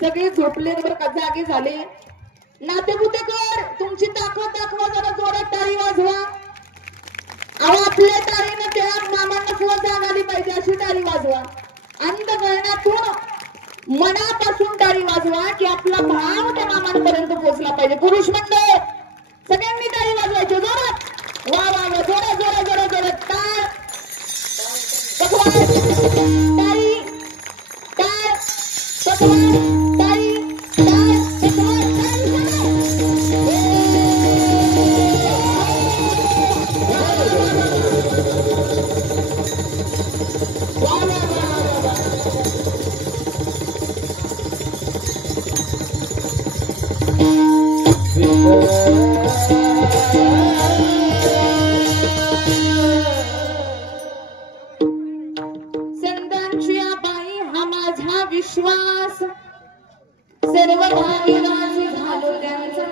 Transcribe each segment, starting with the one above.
सगळे झोपले बरं का, जागे झाले. नातेपुतेकर तुमची ताकद दाखवा, जरा जोरात टाळी वाजवा. अहो आपल्या टाळीने त्या मामांना सुद्धा जाग आली पाहिजे अशी टाळी वाजवा. अंतःकरणातून मनापासून टाळी वाजवा की आपला भाव त्या मामांपर्यंत पोहोचला पाहिजे. पुरुष मंडळ सगळ्यांनी टाळी वाजवायची जोरात. वा वा वा, जोरात जोरात जोरात जोरात टाळ टाळी टाळ टाळी विश्वास सर्व भावी राजी झालो त्यांचा,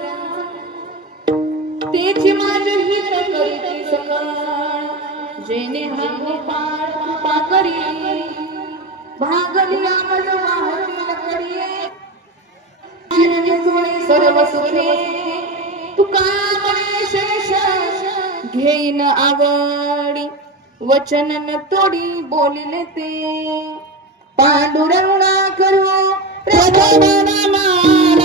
तेची माझे हित करीती सकळ, जेणे हा पाळ पाकरी भागली आमज वाहती लकडी, जीवनी सर्व सुखे तुका मने शेष घेईन आवडी, वचन न तोडी बोलिले ते पांडुरंगा करू प्रथम नमन,